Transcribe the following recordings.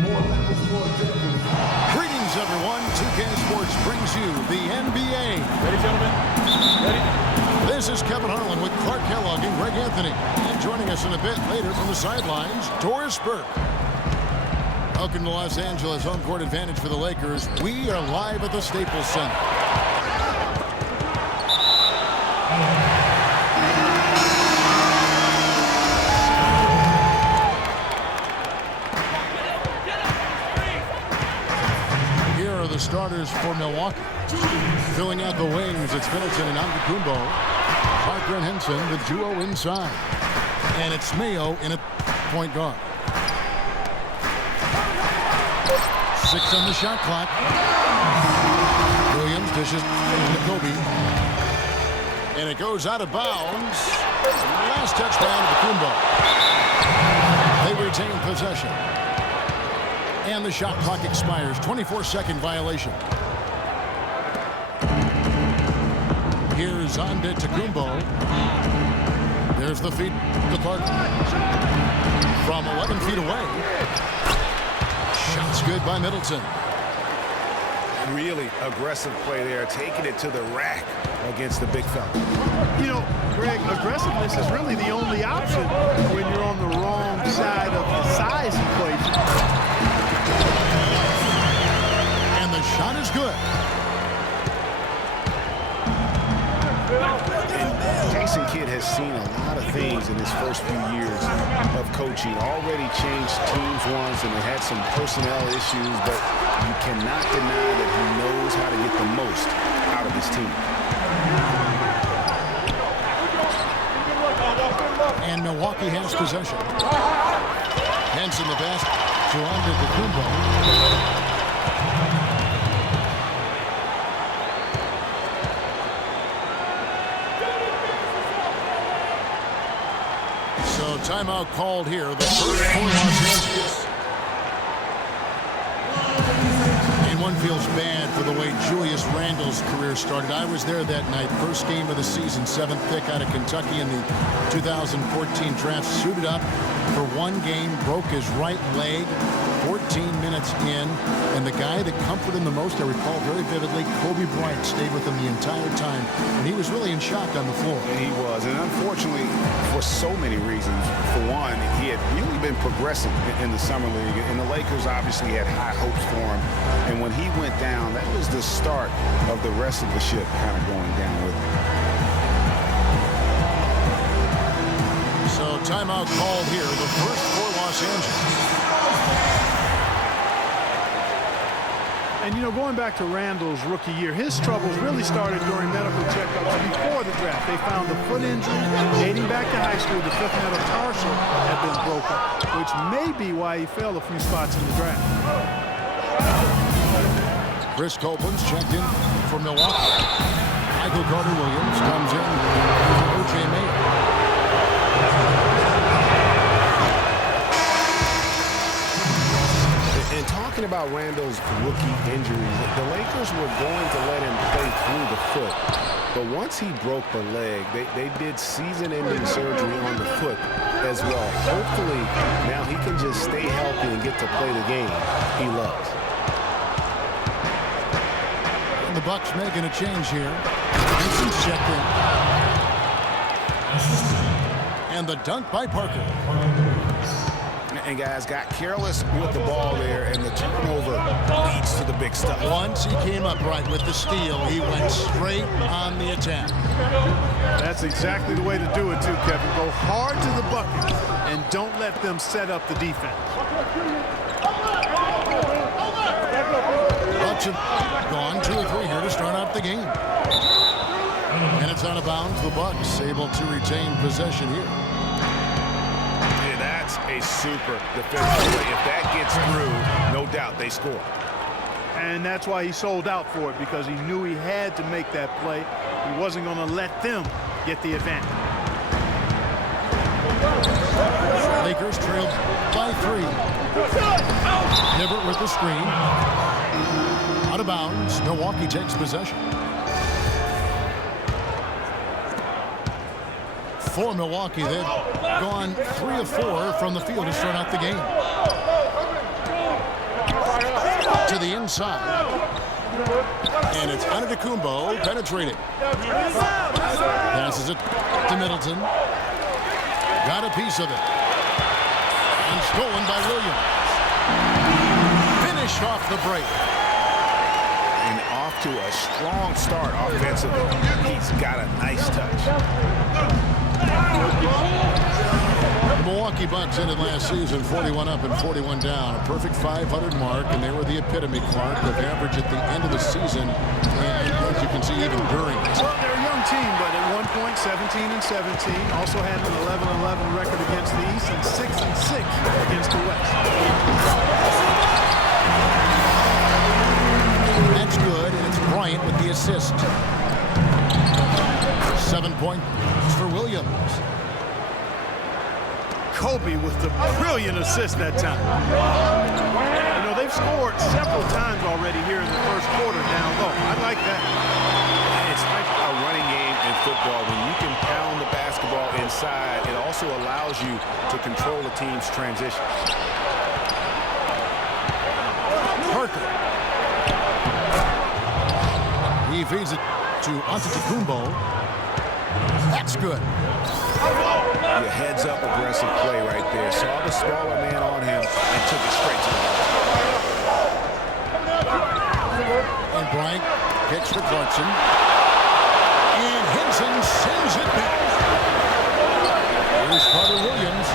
Greetings, everyone. 2K Sports brings you the NBA. Ready, gentlemen? Ready? This is Kevin Harlan with Clark Kellogg and Greg Anthony. And joining us in a bit later from the sidelines, Doris Burke. Welcome to Los Angeles. Home court advantage for the Lakers. We are live at the Staples Center. Starters for Milwaukee. Filling out the wings, it's Middleton and Antetokounmpo. Parker and Henson, the duo inside. And it's Mayo in at point guard. 6 on the shot clock. Williams dishes to Kobe. And it goes out of bounds. Last touch by Antetokounmpo. They retain possession. And the shot clock expires. 24-second violation. Here's Antetokounmpo. There's the feed to Parker. From 11 feet away. Shots good by Middleton. Really aggressive play there, taking it to the rack against the big fella. You know, Greg, aggressiveness is really the only option when you're on the wrong side of the size equation. And the shot is good. And Jason Kidd has seen a lot of things in his first few years of coaching. Already changed teams once, and they had some personnel issues, but you cannot deny that he knows how to get the most out of his team. And Milwaukee has possession. Henson the pass to Antetokounmpo. So timeout called here. The first for Los Angeles. And one feels bad for the way Julius Randle's career started. I was there that night. First game of the season, 7th pick out of Kentucky in the 2014 draft. Suited up for one game, broke his right leg 14 minutes in, and the guy that comforted him the most, I recall very vividly, Kobe Bryant stayed with him the entire time, and he was really in shock on the floor. And he was, and unfortunately, for so many reasons. For one, he had really been progressing in the summer league, and the Lakers obviously had high hopes for him, and when he went down, that was the start of the rest of the ship kind of going down with him. So timeout called here, the first for Los Angeles. And, you know, going back to Randle's rookie year, his troubles really started during medical checkups before the draft. They found a foot injury dating back to high school. The fifth metatarsal had been broken, which may be why he fell a few spots in the draft. Chris Copeland's checked in for Milwaukee. Michael Carter-Williams comes in for O.J. Mayo. And talking about Randle's rookie injuries, the Lakers were going to let him play through the foot. But once he broke the leg, they did season-ending surgery on the foot as well. Hopefully, now he can just stay healthy and get to play the game he loves. And the Bucks making a change here. Henson's checked in. And the dunk by Parker. And guys got careless with the ball there, and the turnover leads to the big stuff. Once he came up right with the steal, he went straight on the attack. That's exactly the way to do it, too, Kevin. Go hard to the bucket and don't let them set up the defense. Bucks have gone 2 or 3 here to start out the game. And it's out of bounds. The Bucks able to retain possession here. A super defensive play. If that gets through, no doubt they score. And that's why he sold out for it, because he knew he had to make that play. He wasn't going to let them get the advantage. Lakers trailed by 3. Hibbert with the screen. Out of bounds. Milwaukee takes possession. For Milwaukee, they've gone 3 of 4 from the field to start out the game. to the inside. And it's Antetokounmpo penetrating. Passes it to Middleton. Got a piece of it. And stolen by Williams. Finished off the break. And off to a strong start offensively. He's got a nice touch. The Milwaukee Bucks ended last season 41 up and 41 down, a perfect 500 mark, and they were the epitome, Clark, of average at the end of the season, and as you can see, even during it. Well, they're a young team, but at one point, 17-17, also had an 11-11 record against the East and 6-6 against the West. That's good, and it's Bryant with the assist. 7 points for Williams. Kobe with the brilliant assist that time. You know, they've scored several times already here in the first quarter down low. I like that. It's like a running game in football. When you can pound the basketball inside, it also allows you to control the team's transition. Parker. He feeds it to Antetokounmpo. That's good. Your heads-up aggressive play right there. Saw the smaller man on him and took it straight to the basket. And Bryant picks for Clarkson. And Henson sends it back. Here's Carter Williams.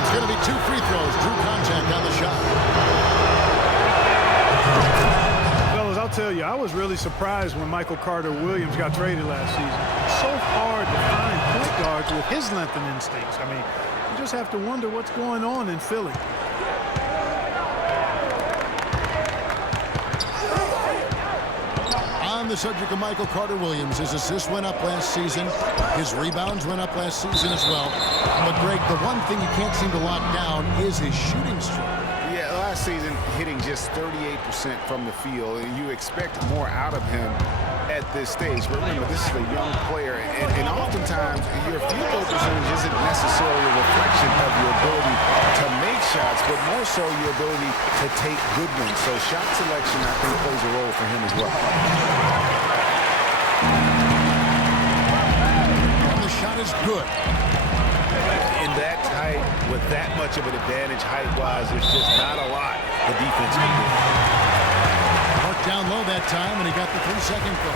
It's going to be 2 free throws. Drew contact on the shot. Fellas, I'll tell you, I was really surprised when Michael Carter Williams got traded last season. It's so hard to find point guards with his length and instincts. I mean, you just have to wonder what's going on in Philly. On the subject of Michael Carter Williams, his assists went up last season. His rebounds went up last season as well. But, Greg, the one thing you can't seem to lock down is his shooting streak. Yeah, last season hitting just 38% from the field, and you expect more out of him at this stage. But remember, this is a young player, and oftentimes your field goal percentage isn't necessarily a reflection of your ability to make shots, but more so your ability to take good ones. So shot selection, I think, plays a role for him as well. And the shot is good. In that tight, with that much of an advantage height-wise, there's just not a lot the defense can do. Marked down low that time, and he got the 3-second call.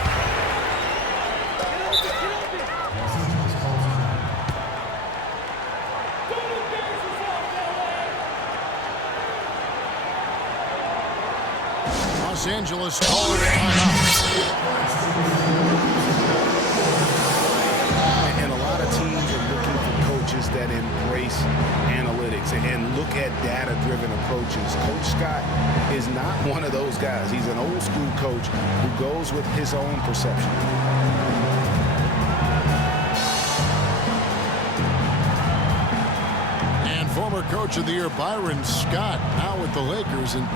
Los Angeles calling a timeout. And a lot of teams are looking for coaches that embrace analytics and look at data-driven approaches. Coach Scott is not one of those guys. He's an old-school coach who goes with his own perception. And former coach of the year, Byron Scott, now with the Lakers. And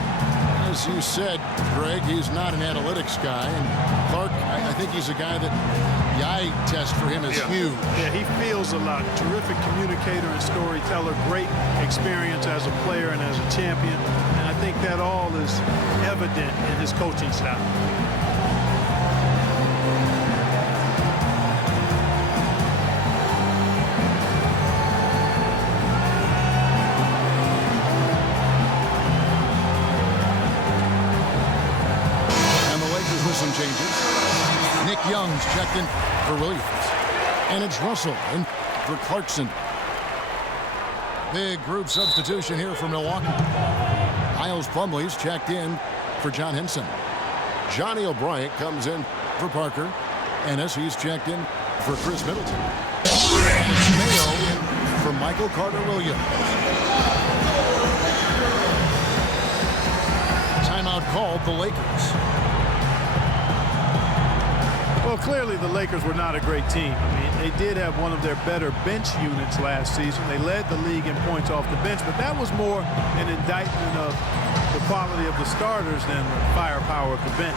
as you said, Greg, he's not an analytics guy. And Clark, I think he's a guy that the eye test for him is huge. Yeah, he feels a lot. Terrific communicator and storyteller. Great experience as a player and as a champion. And I think that all is evident in his coaching style. Some changes. Nick Young's checked in for Williams. And it's Russell in for Clarkson. Big group substitution here for Milwaukee. Miles Plumlee's checked in for John Henson. Johnny O'Bryant comes in for Parker. Ennis, he's checked in for Chris Middleton. And it's Mayo for Michael Carter Williams. Timeout called the Lakers. Well, clearly the Lakers were not a great team. I mean, they did have one of their better bench units last season. They led the league in points off the bench, but that was more an indictment of the quality of the starters than the firepower of the bench.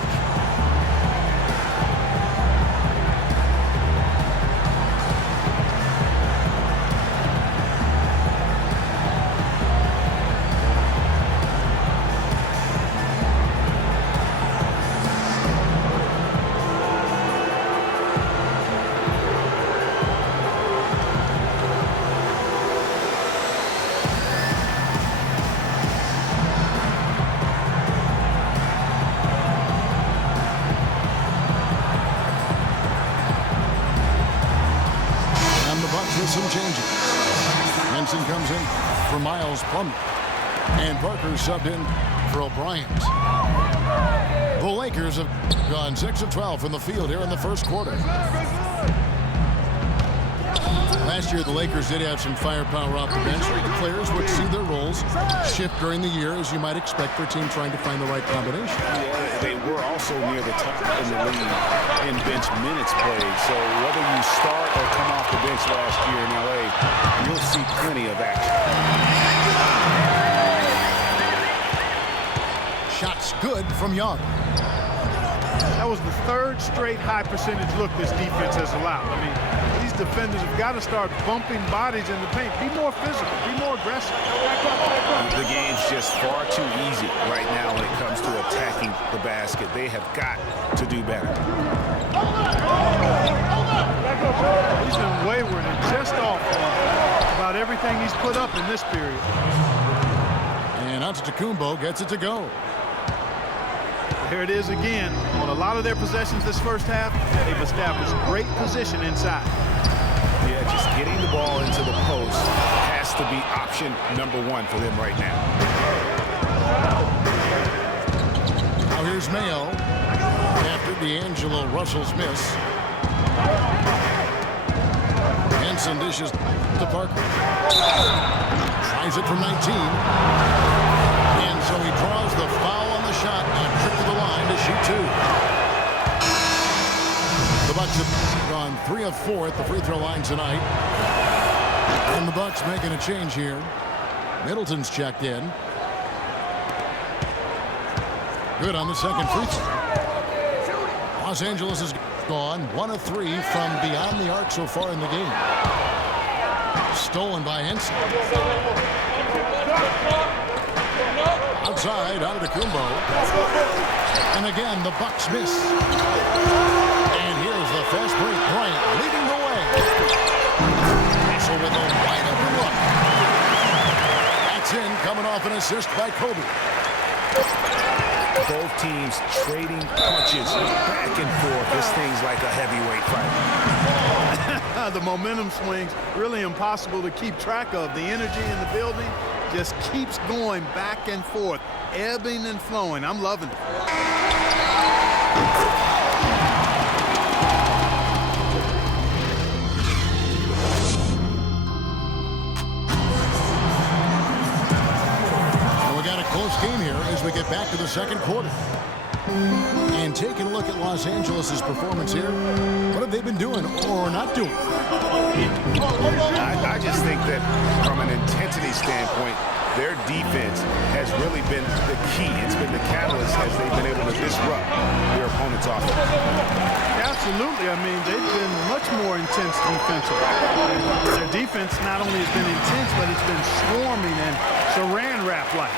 with some changes. Henson comes in for Miles Plummer. And Parker subbed in for O'Brien. The Lakers have gone 6 of 12 from the field here in the first quarter. Last year, the Lakers did have some firepower off the bench. The players would see their roles shift during the year, as you might expect for a team trying to find the right combination. Yeah, they were also near the top in the league in bench minutes played. So whether you start or come off the bench last year in LA, you'll see plenty of action. Shots good from Young. That was the third straight high percentage look this defense has allowed. I mean, these defenders have got to start bumping bodies in the paint. Be more physical. Be more aggressive. The game's just far too easy right now when it comes to attacking the basket. They have got to do better. He's been wayward and just off about everything he's put up in this period. And Antetokounmpo gets it to go. Here it is again. On a lot of their possessions this first half, they've established great position inside. Yeah, just getting the ball into the post has to be option number one for them right now. Now here's Mayo after D'Angelo Russell's miss. Henson dishes to Parker. Tries it from 19. And so he draws the foul on the shot and a trip to the line to shoot two. The Bucks have gone 3 of 4 at the free throw line tonight. And the Bucks making a change here. Middleton's checked in. Good on the second free throw. Los Angeles has gone 1 of 3 from beyond the arc so far in the game. Stolen by Henson. Outside, Antetokounmpo. And again, the Bucks miss. And here's the fast break. Bryant leading the way. So with a wide open look. That's in, coming off an assist by Kobe. Both teams trading punches back and forth. This thing's like a heavyweight fight. The momentum swings really impossible to keep track of. The energy in the building just keeps going back and forth, ebbing and flowing. I'm loving it. Well, we got a close game here as we get back to the second quarter. And taking a look at Los Angeles' performance here, what have they been doing or not doing? I just think that from an intensity standpoint, their defense has really been the key. It's been the catalyst as they've been able to disrupt their opponent's offense. Absolutely. I mean, they've been much more intense defensively. Their defense not only has been intense, but it's been swarming and saran wrap-like.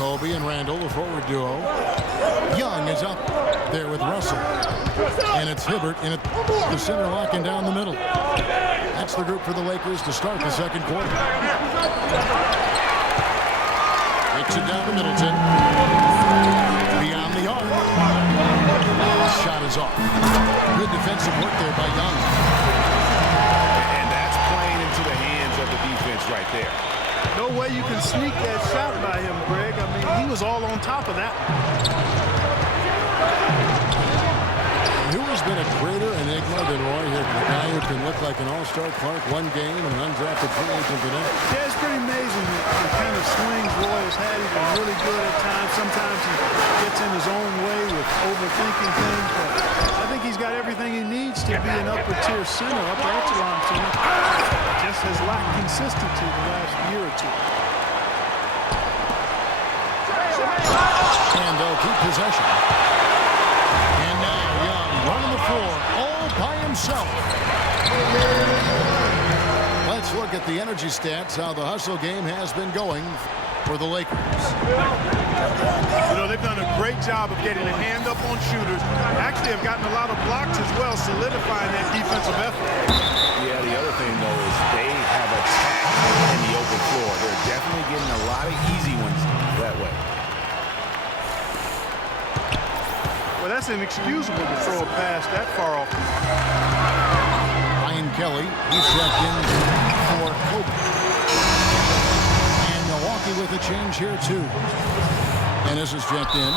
Kobe and Randall, the forward duo. Young is up there with Russell. And it's Hibbert in the center, locking down the middle. That's the group for the Lakers to start the second quarter. Kicks it down to Middleton. Beyond the arc. Shot is off. Good defensive work there by Young. And that's playing into the hands of the defense right there. No way you can sneak that shot by him, Greg. I mean, he was all on top of that. Who has been a greater enigma than Roy Hibbert? A guy who can look like an all-star Clark one game and an undrafted free agent the next. Yeah, it's pretty amazing the kind of swings Roy has had. He's been really good at times. Sometimes he gets in his own way with overthinking things, but I think he's got everything he needs to be an upper-tier center, upper echelon center. Just has lacked consistency the last year or two. And they'll keep possession. And now Young running the floor all by himself. Let's look at the energy stats, how the hustle game has been going for the Lakers. You know, they've done a great job of getting a hand up on shooters. Actually have gotten a lot of blocks as well, solidifying that defensive effort. Yeah, the other thing, though, is they have attacked in the open floor. They're definitely getting a lot of easy ones that way. Well, that's inexcusable to throw a pass that far off. Ryan Kelly, he's checked in for Kobe. And Milwaukee with a change here, too. Ennis is checked in.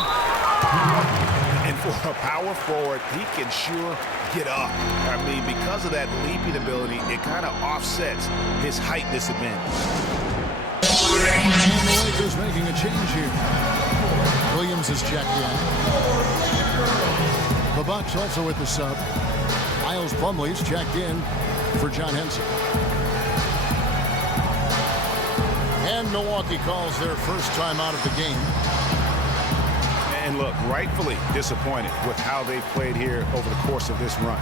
And for a power forward, he can sure get up. I mean, because of that leaping ability, it kind of offsets his height disadvantage. And the Lakers making a change here. Williams is checked in. The Bucks also with the sub. Miles Plumlee's checked in for John Henson. And Milwaukee calls their first time out of the game. And look, rightfully disappointed with how they've played here over the course of this run.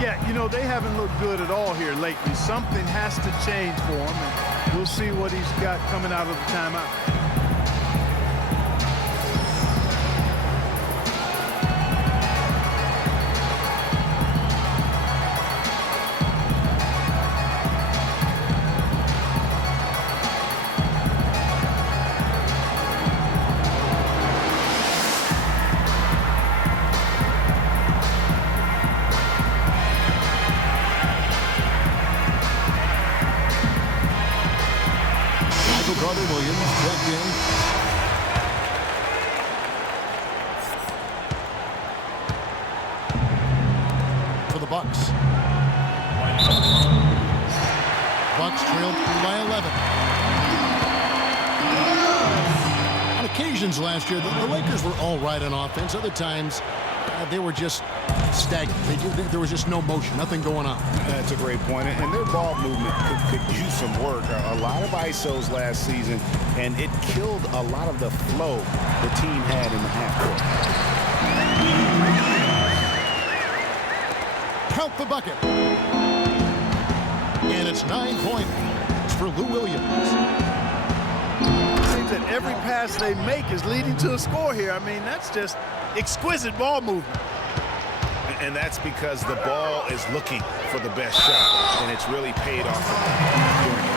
Yeah, you know, they haven't looked good at all here lately. Something has to change for him, and we'll see what he's got coming out of the timeout. Williams checked in. For the Bucks. Bucks trailed by 11. On occasions last year, the Lakers were all right on offense. Other times, they were just stagnant. There was just no motion, nothing going on. That's a great point. And their ball movement could use some work. A lot of ISOs last season, and it killed a lot of the flow the team had in the half court. Count the bucket. And it's 9 points for Lou Williams. It seems that every pass they make is leading to a score here. I mean, that's just exquisite ball movement. And that's because the ball is looking for the best shot, and it's really paid off for them.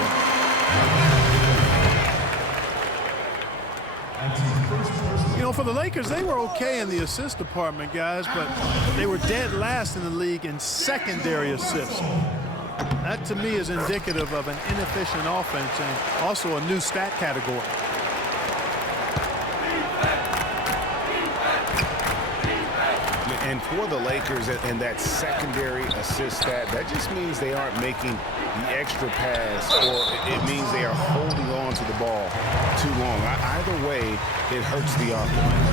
You know, for the Lakers, they were okay in the assist department, guys, but they were dead last in the league in secondary assists. That, to me, is indicative of an inefficient offense and also a new stat category. And for the Lakers and that secondary assist stat, that just means they aren't making the extra pass, or it means they are holding on to the ball too long. Either way, it hurts the offense.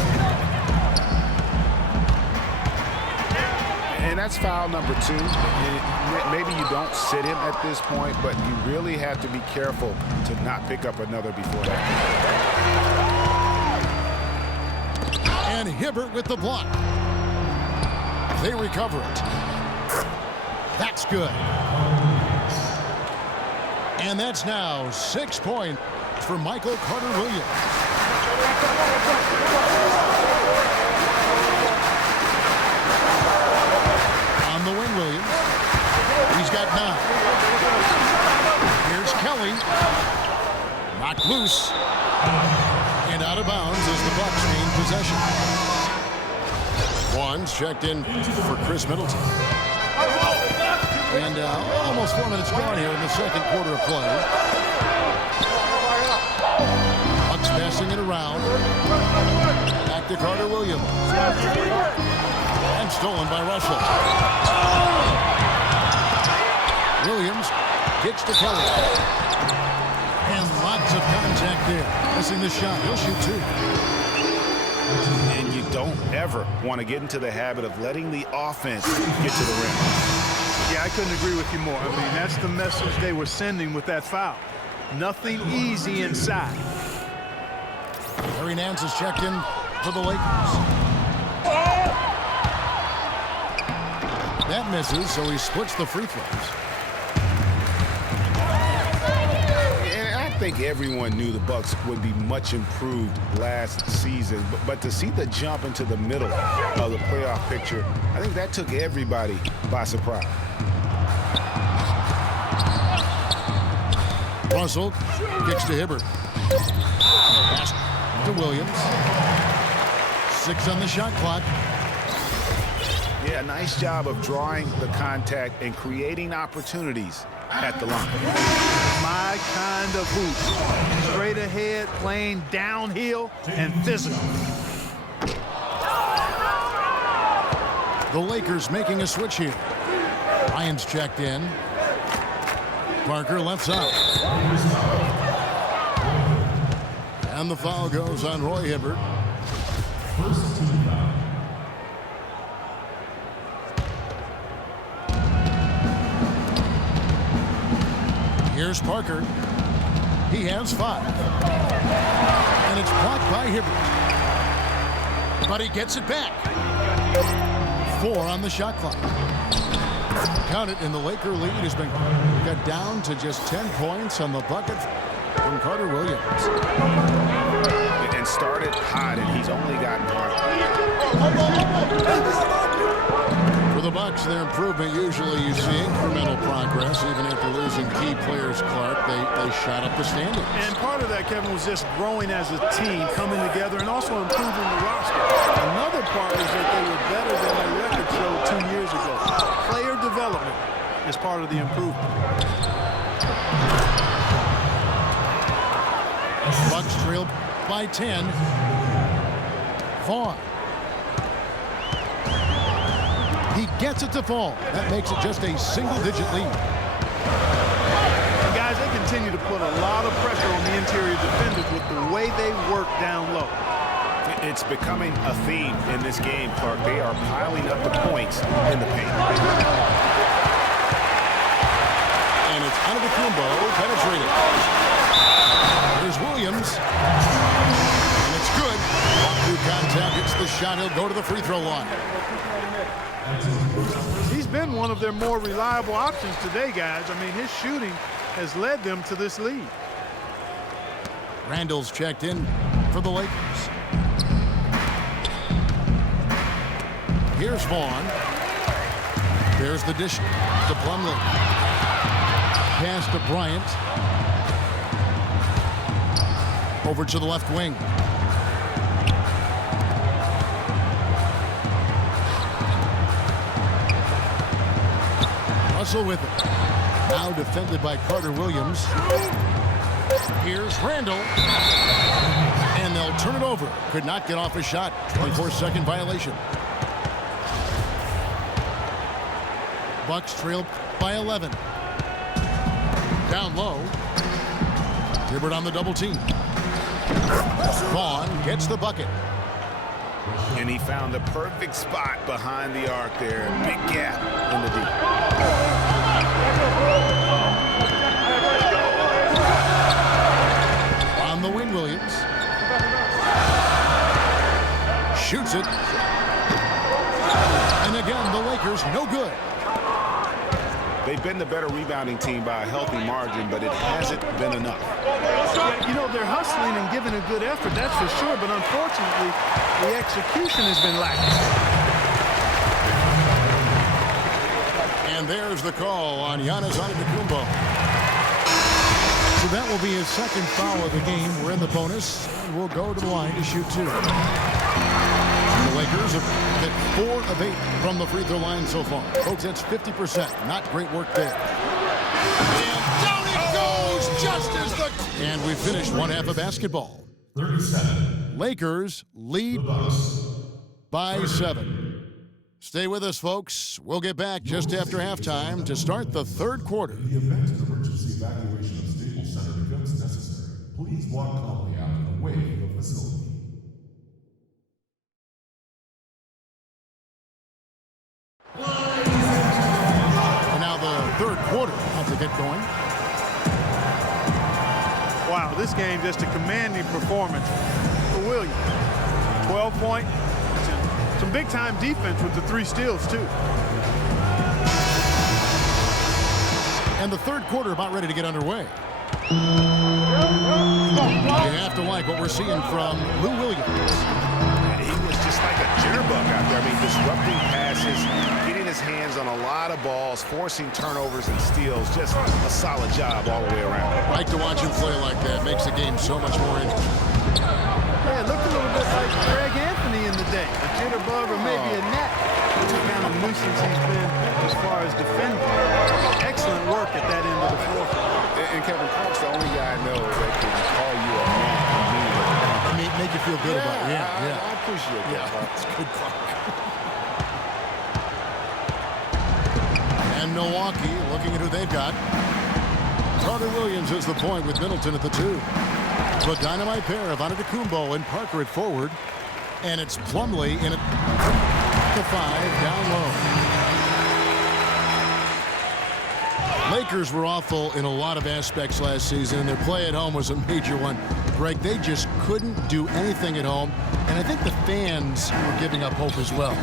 And that's foul number 2. Maybe you don't sit him at this point, but you really have to be careful to not pick up another before that. And Hibbert with the block. They recover it. That's good. And that's now 6 points for Michael Carter-Williams. On the wing, Williams. He's got 9. Here's Kelly. Knocked loose. And out of bounds as the Bucks gain possession. One's checked in for Chris Middleton. And almost 4 minutes gone here in the second quarter of play. Bucks passing it around. Back to Carter-Williams. And stolen by Russell. Williams kicks to Kelly. And lots of contact there. Missing the shot. He'll shoot 2. And you don't ever want to get into the habit of letting the offense get to the rim. Yeah, I couldn't agree with you more. I mean, that's the message they were sending with that foul. Nothing easy inside. Larry Nance is checked in for the Lakers. That misses, so he splits the free throws. I think everyone knew the Bucks would be much improved last season, but to see the jump into the middle of the playoff picture, I think that took everybody by surprise. Russell kicks to Hibbert. Pass to Williams. 6 on the shot clock. nice job of drawing the contact and creating opportunities at the line. My kind of hoop. Straight ahead, playing downhill, and physical. The Lakers making a switch here. Ryan's checked in. Parker left side. And the foul goes on Roy Hibbert. Here's Parker. He has 5. And it's blocked by Hibbert. But he gets it back. 4 on the shot clock. Count it, and the Laker lead has been cut down to just 10 points on the bucket from Carter Williams. And started hot, and he's only gotten hot. For the Bucks, their improvement, usually you see incremental progress. Even after losing key players, Clark, they shot up the standings. And part of that, Kevin, was just growing as a team, coming together, and also improving the roster. Another part is that they were better than their record showed 2 years ago. Player development is part of the improvement. Bucks trail by 10. Vaughn. He gets it to fall. That makes it just a single-digit lead. And guys, they continue to put a lot of pressure on the interior defenders with the way they work down low. It's becoming a theme in this game, Clark. They are piling up the points in the paint. And it's Antetokounmpo penetrated. There's Williams. And it's good. Walk through contact, hits the shot. He'll go to the free throw line. He's been one of their more reliable options today, guys. I mean, his shooting has led them to this lead. Randall's checked in for the Lakers. Here's Vaughn. There's the dish to Plumlee. Pass to Bryant. Over to the left wing. Russell with it. Now defended by Carter Williams. Here's Randall. And they'll turn it over. Could not get off a shot. 24-second violation. Bucks trail by 11. Down low. Hibbert on the double team. Vaughn gets the bucket. And he found the perfect spot behind the arc there. Big gap in the deep. On the wing, Williams. Shoots it. And again, the Lakers no good. They've been the better rebounding team by a healthy margin, but it hasn't been enough. You know, they're hustling and giving a good effort, that's for sure, but unfortunately, the execution has been lacking. And there's the call on Giannis Antetokounmpo. So that will be his second foul of the game. We're in the bonus, and we'll go to the line to shoot 2. The Lakers have hit 4 of 8 from the free throw line so far. Folks, that's 50%. Not great work there. And down it goes just as the... And we finished one half of basketball. 37. Lakers lead by 7. Stay with us, folks. We'll get back just after halftime to start the third quarter. In the event an emergency evacuation of Staples Center becomes necessary, please walk calmly out and away from the facility. And now the third quarter about to get going. Wow, this game just a commanding performance for Williams. 12-point, some big-time defense with the 3 steals, too. And the third quarter about ready to get underway. You have to like what we're seeing from Lou Williams. He was just like a jitterbug out there. I mean, disrupting passes, getting his hands on a lot of balls, forcing turnovers and steals. Just a solid job all the way around. Like to watch him play like that. Makes the game so much more interesting. Yeah, it looked a little bit like Greg Anthony in the day. A jitterbug or maybe a net to kind of nuisance he's been as far as defending. Excellent work at that end of the floor. And Kevin Clark's the only guy I know that can call you a man. Make you feel good about it. I appreciate that. It's good Clark. And Milwaukee looking at who they've got. Carter Williams is the point with Middleton at the 2. The dynamite pair of Antetokounmpo and Parker at forward. And it's Plumlee in at the 5 down low. Lakers were awful in a lot of aspects last season, and their play at home was a major one. Greg, they just couldn't do anything at home, and I think the fans were giving up hope as well.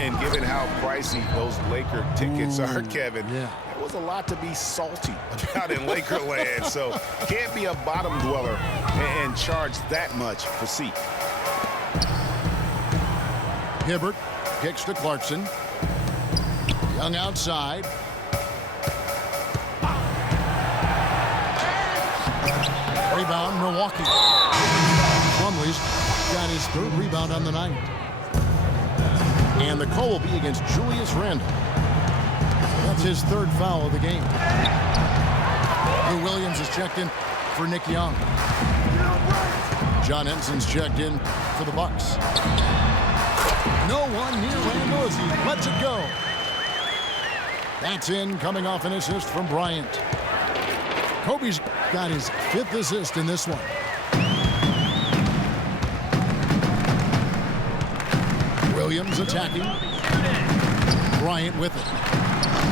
And given how pricey those Laker tickets are, Kevin, yeah, there was a lot to be salty about in Lakerland. So can't be a bottom dweller and charge that much for seat. Hibbert kicks to Clarkson. Young outside. Rebound, Milwaukee. Plumlee's got his 3rd rebound on the night. And the call will be against Julius Randle. That's his 3rd foul of the game. Lou Williams is checked in for Nick Young. John Henson's checked in for the Bucks. No one near Randle as he lets it go. That's in, coming off an assist from Bryant. Kobe's got his 5th assist in this one. Williams attacking. Bryant with it.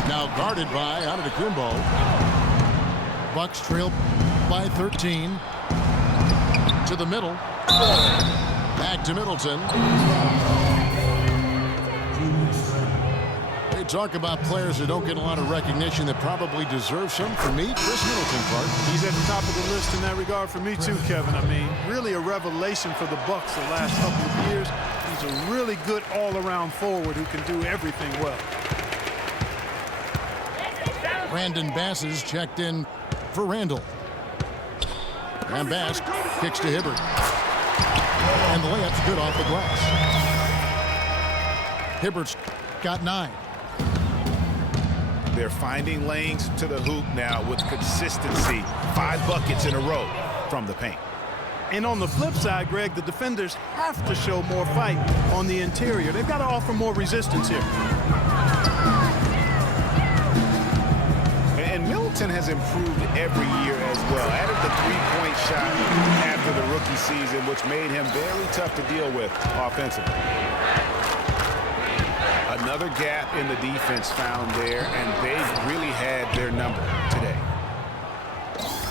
Now guarded by Antetokounmpo. Bucks trail by 13. To the middle. Back to Middleton. They talk about players that don't get a lot of recognition that probably deserve some. For me, Chris Middleton, Clark. He's at the top of the list in that regard for me too, Kevin. I mean, really a revelation for the Bucks the last couple of years. He's a really good all-around forward who can do everything well. Brandon Bass is checked in for Randle. And Bass kicks to Hibbert. And the layup's good off the glass. Hibbert's got 9. They're finding lanes to the hoop now with consistency. 5 buckets in a row from the paint. And on the flip side, Greg, the defenders have to show more fight on the interior. They've got to offer more resistance here. And Middleton has improved every year as well. Added the 3-point shot after the rookie season, which made him very tough to deal with offensively. Another gap in the defense found there, and they've really had their number today.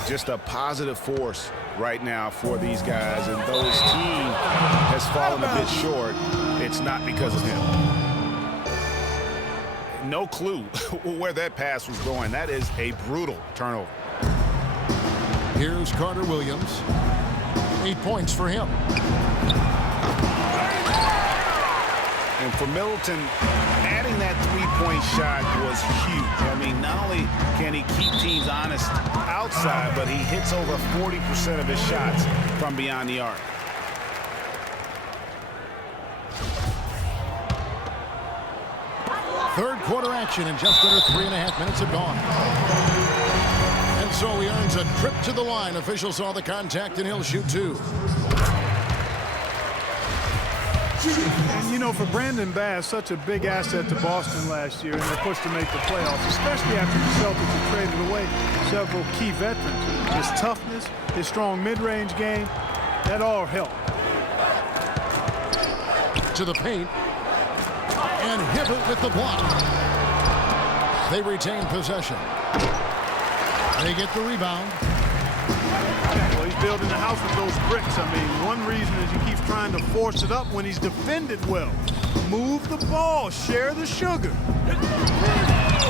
Just a positive force right now for these guys, and though his team has fallen a bit short, it's not because of him. No clue where that pass was going. That is a brutal turnover. Here's Carter Williams. 8 points for him. And for Middleton, adding that 3-point shot was huge. I mean, not only can he keep teams honest outside, but he hits over 40% of his shots from beyond the arc. Third quarter action, and just under 3.5 minutes have gone. And so he earns a trip to the line. Officials saw the contact, and he'll shoot 2. And, you know, for Brandon Bass, such a big asset to Boston last year, and they're pushed to make the playoffs, especially after the Celtics have traded away several key veterans. His toughness, his strong mid-range game, that all helped. To the paint. And Hibbert with the block. They retain possession. They get the rebound. Well, he's building the house with those bricks. I mean, one reason is he keeps trying to force it up when he's defended well. Move the ball, share the sugar.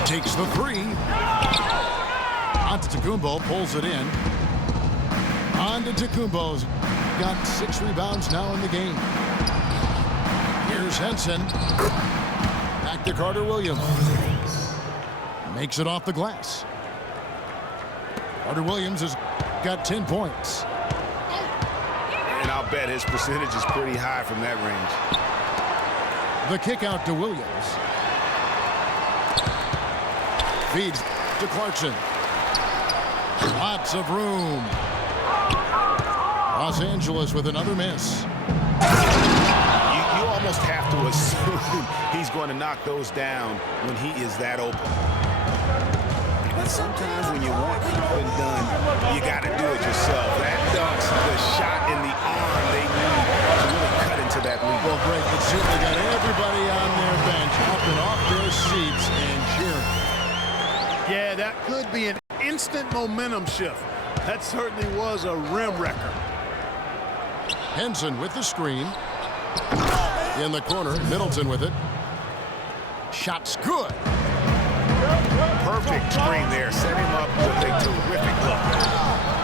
Takes the 3. Antetokounmpo pulls it in. Antetokounmpo's got 6 rebounds now in the game. Here's Henson. Back to Carter Williams. Makes it off the glass. Carter Williams has got 10 points. And I'll bet his percentage is pretty high from that range. The kick out to Williams. Feeds to Clarkson. Lots of room. Los Angeles with another miss. You almost have to assume he's going to knock those down when he is that open. But sometimes when you want something done, you got to do it yourself. That dunk's the shot in the arm they need to really cut into that lead. Well, great. It certainly got everybody on their bench up and off their seats and cheering. Yeah, that could be an instant momentum shift. That certainly was a rim wrecker. Henson with the screen. In the corner, Middleton with it. Shot's good. Perfect screen there. Set him up with a terrific look.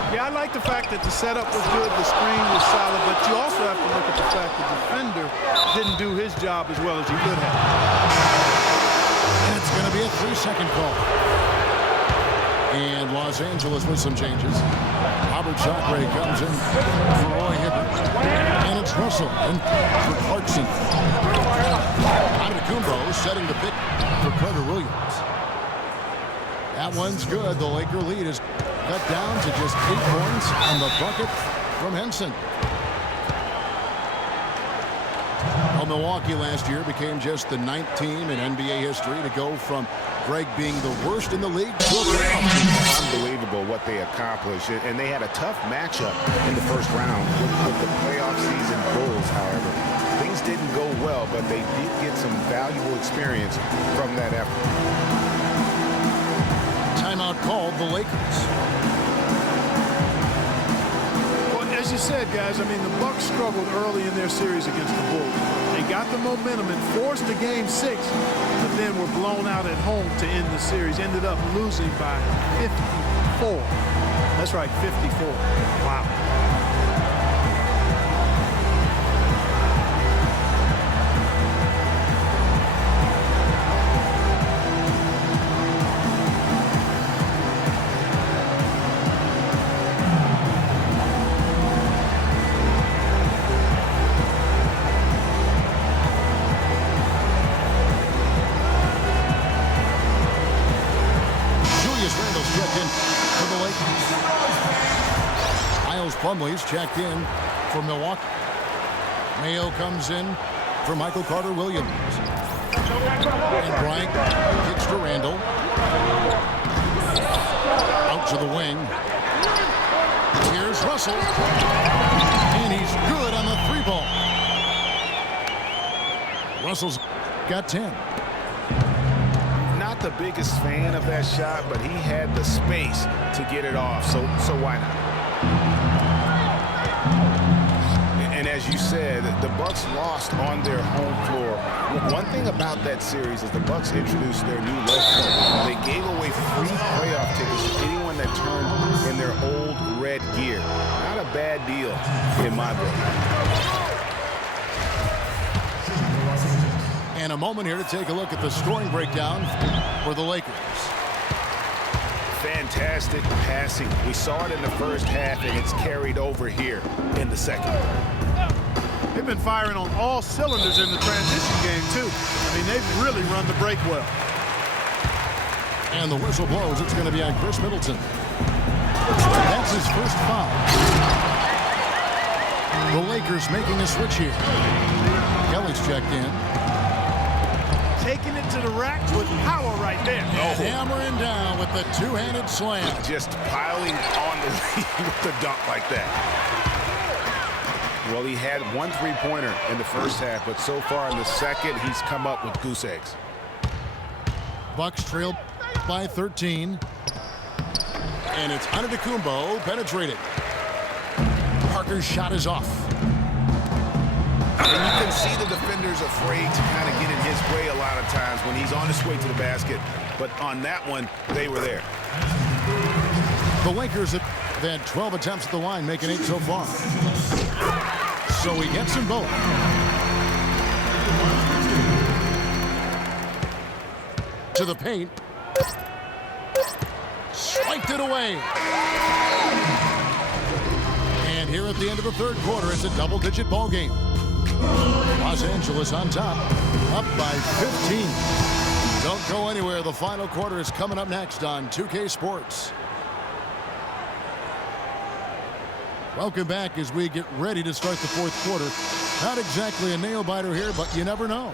Yeah, I like the fact that the setup was good, the screen was solid, but you also have to look at the fact the defender didn't do his job as well as he could have. And it's going to be a 3-second call. And Los Angeles with some changes. Robert Sacre comes in for Roy Hibbert. And it's Russell in for Clarkson. Antetokounmpo setting the pick for Carter Williams. That one's good. The Laker lead is cut down to just 8 points on the bucket from Henson. Well, Milwaukee last year became just the 9th team in NBA history to go from Greg being the worst in the league to a playoff team. Unbelievable what they accomplished. And they had a tough matchup in the first round with the playoff season Bulls, however. Things didn't go well, but they did get some valuable experience from that effort. Timeout called the Lakers. Well, as you said, guys, I mean, the Bucks struggled early in their series against the Bulls. They got the momentum and forced a game 6, but then were blown out at home to end the series. Ended up losing by 54. That's right, 54. Wow. Plumlee's checked in for Milwaukee. Mayo comes in for Michael Carter Williams. And Bryant kicks to Randall. Out to the wing. Here's Russell. And he's good on the 3-ball. Russell's got 10. Not the biggest fan of that shot, but he had the space to get it off, so why not? And as you said, the Bucks lost on their home floor. One thing about that series is the Bucks introduced their new logo. They gave away free playoff tickets to anyone that turned in their old red gear. Not a bad deal in my book. And a moment here to take a look at the scoring breakdown for the Lakers. Fantastic passing. We saw it in the first half, and it's carried over here in the second. They've been firing on all cylinders in the transition game, too. I mean, they've really run the break well. And the whistle blows. It's going to be on Chris Middleton. That's his first foul. The Lakers making a switch here. Kelly's checked in. Taking it to the rack with power right there. And hammering down with the two-handed slam. Just piling on the lead with the dunk like that. Well, he had one three-pointer in the first half, but so far in the second, he's come up with goose eggs. Bucks trail by 13. And it's Antetokounmpo penetrating. Parker's shot is off. And you can see the defenders afraid to kind of get in his way a lot of times when he's on his way to the basket. But on that one, they were there. The Lakers have had 12 attempts at the line, making 8 so far. So he gets them both. To the paint. Swiped it away. And here at the end of the third quarter, it's a double-digit ball game. Los Angeles on top, up by 15. Don't go anywhere. The final quarter is coming up next on 2K Sports. Welcome back as we get ready to start the fourth quarter. Not exactly a nail-biter here, but you never know.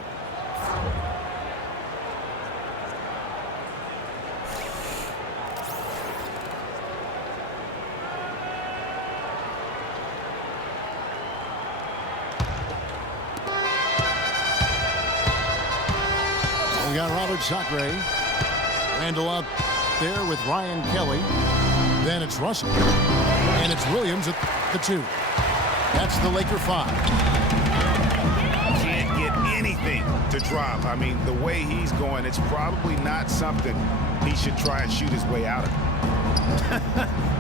We got Robert Sacre. Randall out there with Ryan Kelly. Then it's Russell. And it's Williams at the 2. That's the Laker 5. Can't get anything to drop. I mean, the way he's going, it's probably not something he should try and shoot his way out of.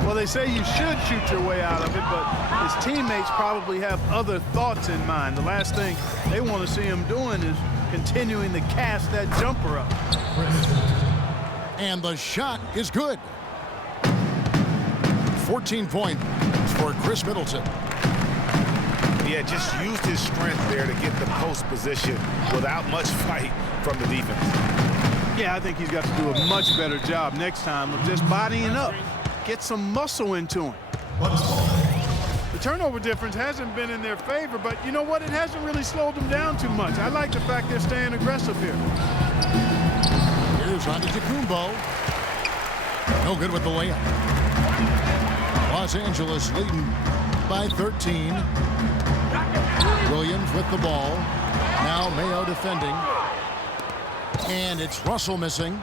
Well, they say you should shoot your way out of it, but his teammates probably have other thoughts in mind. The last thing they want to see him doing is continuing to cast that jumper up. And the shot is good. 14 points for Chris Middleton. Yeah, just used his strength there to get the post position without much fight from the defense. Yeah, I think he's got to do a much better job next time of just bodying up. Get some muscle into him. The turnover difference hasn't been in their favor, but you know what? It hasn't really slowed them down too much. I like the fact they're staying aggressive here. Here's Antetokounmpo. No good with the layup. Los Angeles leading by 13. Williams with the ball. Now Mayo defending. And it's Russell missing.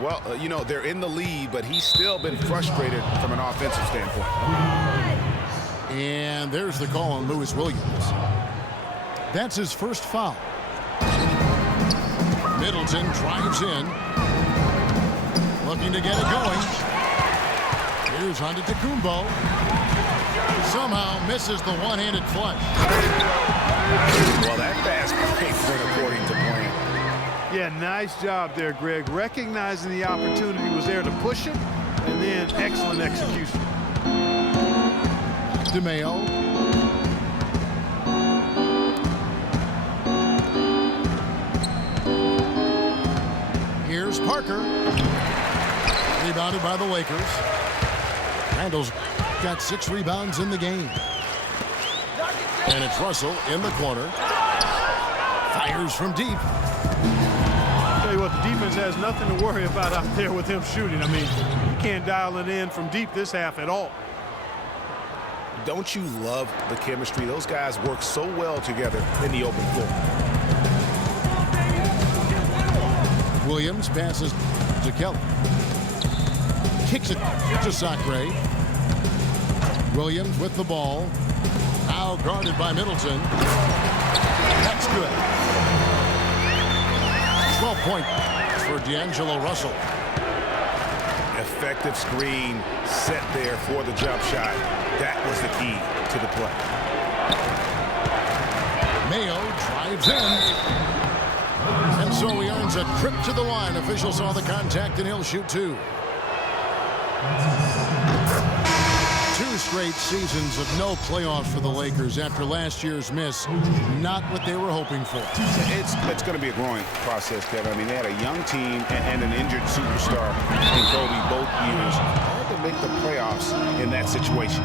Well, you know, they're in the lead, but he's still been frustrated from an offensive standpoint. And there's the call on Lewis Williams. That's his first foul. Middleton drives in. Looking to get it going. Here's Antetokounmpo. Somehow misses the one-handed flush. Well, that fast break went according to plan. Yeah, nice job there, Greg. Recognizing the opportunity was there to push it, and then excellent execution. DeMayo. Here's Parker. Rebounded by the Lakers. Randall's got 6 rebounds in the game. And it's Russell in the corner. Fires from deep. Tell you what, the defense has nothing to worry about out there with him shooting. I mean, you can't dial it in from deep this half at all. Don't you love the chemistry? Those guys work so well together in the open floor. Williams passes to Kelly. Kicks it to Sacre. Williams with the ball. Now guarded by Middleton. That's good. 12 points for D'Angelo Russell. Effective screen set there for the jump shot. That was the key to the play. Mayo drives in. And so he earns a trip to the line. Officials saw the contact and he'll shoot 2. 2 straight seasons of no playoffs for the Lakers after last year's miss. Not what they were hoping for. It's going to be a growing process, Kevin. I mean, they had a young team and an injured superstar in Kobe both years. Hard to make the playoffs in that situation.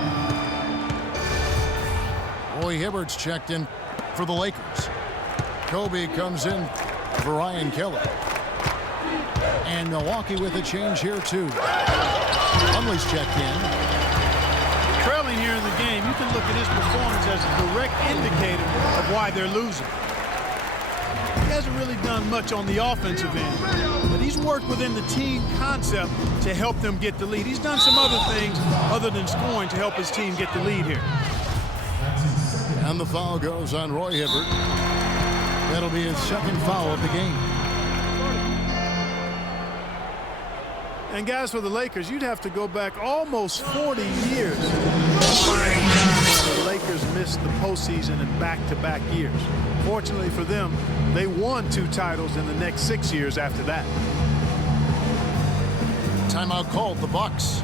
Roy Hibbert's checked in for the Lakers. Kobe comes in for Ryan Kelly. And Milwaukee with a change here, too. Plumlee's checked in. Trailing here in the game, you can look at his performance as a direct indicator of why they're losing. He hasn't really done much on the offensive end, but he's worked within the team concept to help them get the lead. He's done some other things other than scoring to help his team get the lead here. And the foul goes on Roy Hibbert. That'll be his second foul of the game. And guys, for the Lakers, you'd have to go back almost 40 years to find when the Lakers missed the postseason in back-to-back years. Fortunately for them, they won 2 titles in the next 6 years after that. Timeout called, the Bucks.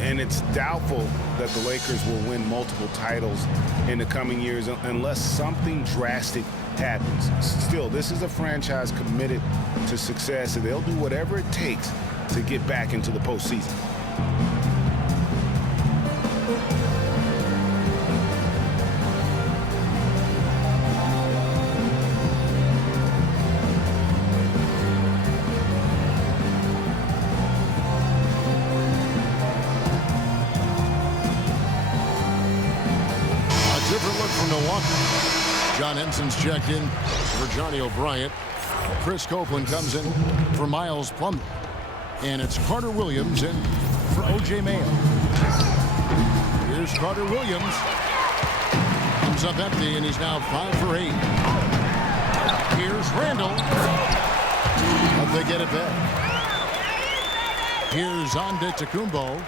And it's doubtful that the Lakers will win multiple titles in the coming years unless something drastic happens. Still, this is a franchise committed to success, and they'll do whatever it takes to get back into the postseason. John Henson's checked in for Johnny O'Brien. Chris Copeland comes in for Miles Plumlee. And it's Carter Williams in for O.J. Mayo. Here's Carter Williams. Comes up empty, and he's now 5 for 8. Here's Randall. But they get it back. Here's Antetokounmpo.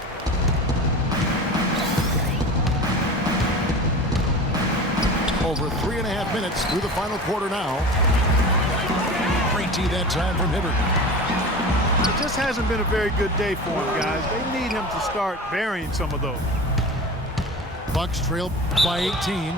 Over 3.5 minutes through the final quarter now. Great tee that time from Hibbert. It just hasn't been a very good day for him, guys. They need him to start burying some of those. Bucks trail by 18.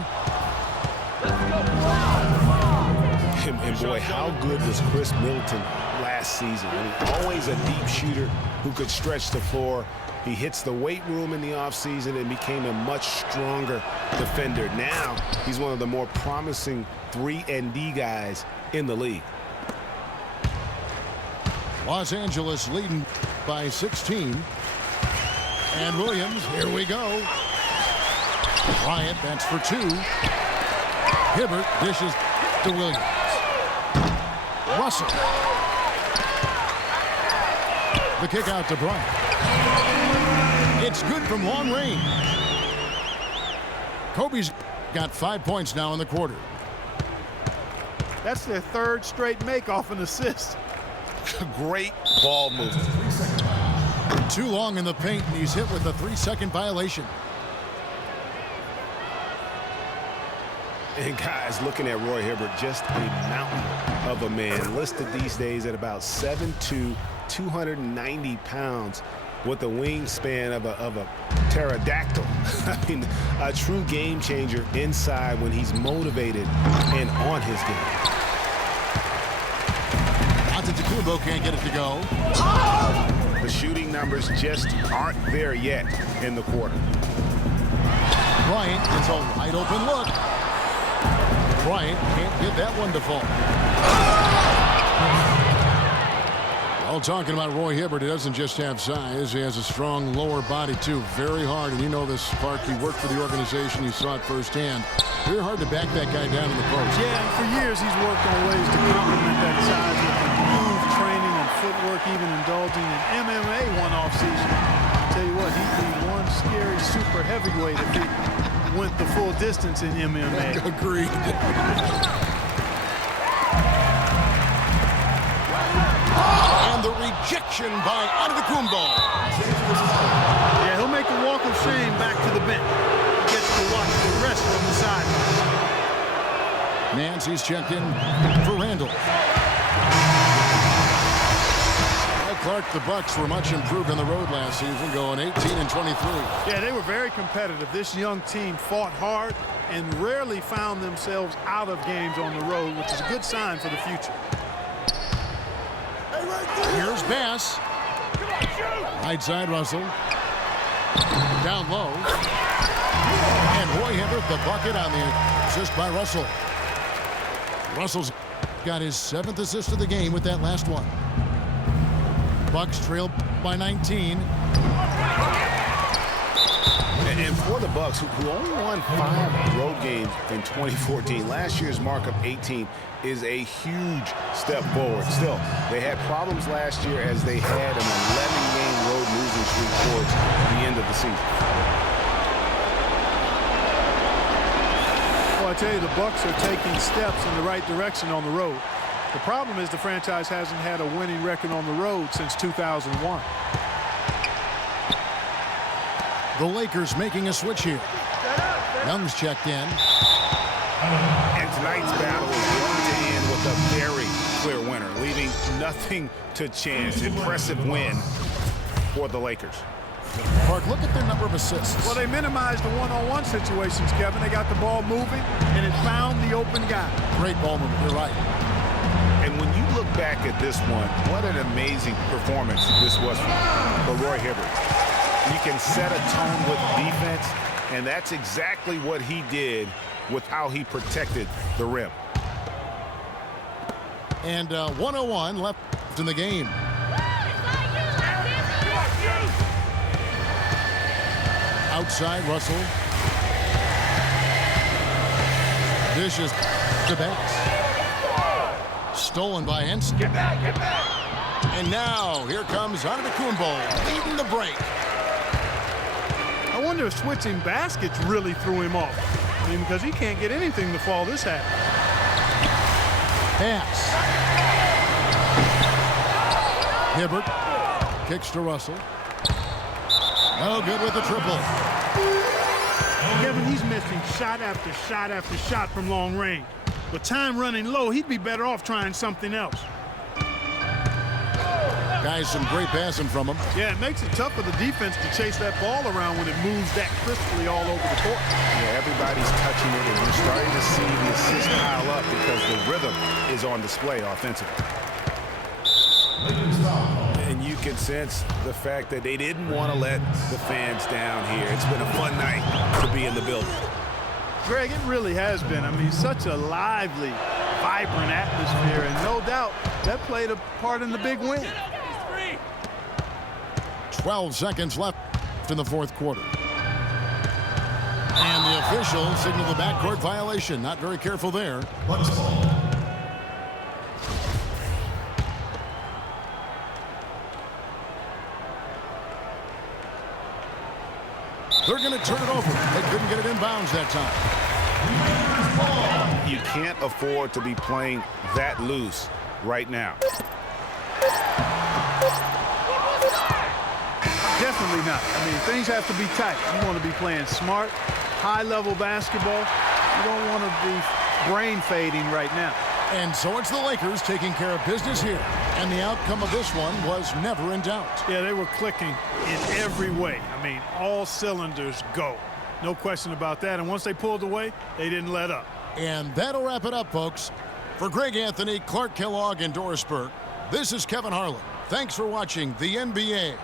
And boy, how good was Chris Middleton last season? I mean, always a deep shooter who could stretch the floor. He hits the weight room in the offseason and became a much stronger defender. Now he's one of the more promising 3-and-D guys in the league. Los Angeles leading by 16. And Williams, here we go. Bryant, that's for 2. Hibbert dishes to Williams. Russell. The kick out to Bryant. It's good from long range. Kobe's got 5 points now in the quarter. That's their 3rd straight make off an assist. Great ball movement. Too long in the paint, and he's hit with a 3-second violation. And guys, looking at Roy Hibbert, just a mountain of a man. Listed these days at about 7'2", 290 pounds. With the wingspan of a pterodactyl. I mean, a true game changer inside when he's motivated and on his game. Antetokounmpo can't get it to go. The shooting numbers just aren't there yet in the quarter. Bryant gets a wide open look. Bryant can't get that one to fall. All talking about Roy Hibbert, he doesn't just have size. He has a strong lower body, too. Very hard. And you know this, Park. He worked for the organization. You saw it firsthand. Very hard to back that guy down in the post. Yeah, and for years he's worked on ways to complement that size with improved training and footwork, even indulging in MMA one offseason. I'll tell you what, he'd be one scary super heavyweight if he went the full distance in MMA. Agreed. And the rejection by Antetokounmpo. Yeah, he'll make a walk of shame back to the bench. He gets to watch the rest from the sideline. Nancy's checked in for Randall. Well, Clark, the Bucks were much improved on the road last season, going 18-23. Yeah, they were very competitive. This young team fought hard and rarely found themselves out of games on the road, which is a good sign for the future. Here's Bass. Right side, Russell. Down low. And Roy Hibbert, the bucket on the assist by Russell. Russell's got his 7th assist of the game with that last one. Bucks trail by 19. And for the Bucks, who only won 5 road games in 2014, last year's mark of 18 is a huge step forward. Still, they had problems last year as they had an 11-game road losing streak towards the end of the season. Well, I tell you, the Bucks are taking steps in the right direction on the road. The problem is the franchise hasn't had a winning record on the road since 2001. The Lakers making a switch here. Young's checked in. And tonight's battle is going to end with a very clear winner, leaving nothing to chance. Impressive win for the Lakers. Clark, look at their number of assists. Well, they minimized the one-on-one situations, Kevin. They got the ball moving, and it found the open guy. Great ball movement. You're right. And when you look back at this one, what an amazing performance this was for Roy Hibbert. You can set a tone with defense, and that's exactly what he did with how he protected the rim. And 101 left in the game. Outside, Russell. Dishes to Banks. Stolen by Henson. Get back, get back. And now, here comes Antetokounmpo leading the break. I wonder if switching baskets really threw him off. I mean, because he can't get anything to fall this half. Pass. Hibbert kicks to Russell. No good with the triple. Kevin, he's missing shot after shot after shot from long range. With time running low, he'd be better off trying something else. Guys, some great passing from him. Yeah, it makes it tough for the defense to chase that ball around when it moves that crisply all over the court. Yeah, everybody's touching it, and you're starting to see the assists pile up because the rhythm is on display offensively. And you can sense the fact that they didn't want to let the fans down here. It's been a fun night to be in the building. Greg, it really has been. I mean, such a lively, vibrant atmosphere, and no doubt that played a part in the big win. 12 seconds left in the fourth quarter. And the official signaled the backcourt violation. Not very careful there. Bucks ball. They're going to turn it over. They couldn't get it inbounds that time. You can't afford to be playing that loose right now. Definitely not. I mean, things have to be tight. You want to be playing smart, high-level basketball. You don't want to be brain fading right now. And so it's the Lakers taking care of business here. And the outcome of this one was never in doubt. Yeah, they were clicking in every way. I mean, all cylinders go. No question about that. And once they pulled away, they didn't let up. And that'll wrap it up, folks. For Greg Anthony, Clark Kellogg, and Doris Burke, this is Kevin Harlan. Thanks for watching the NBA.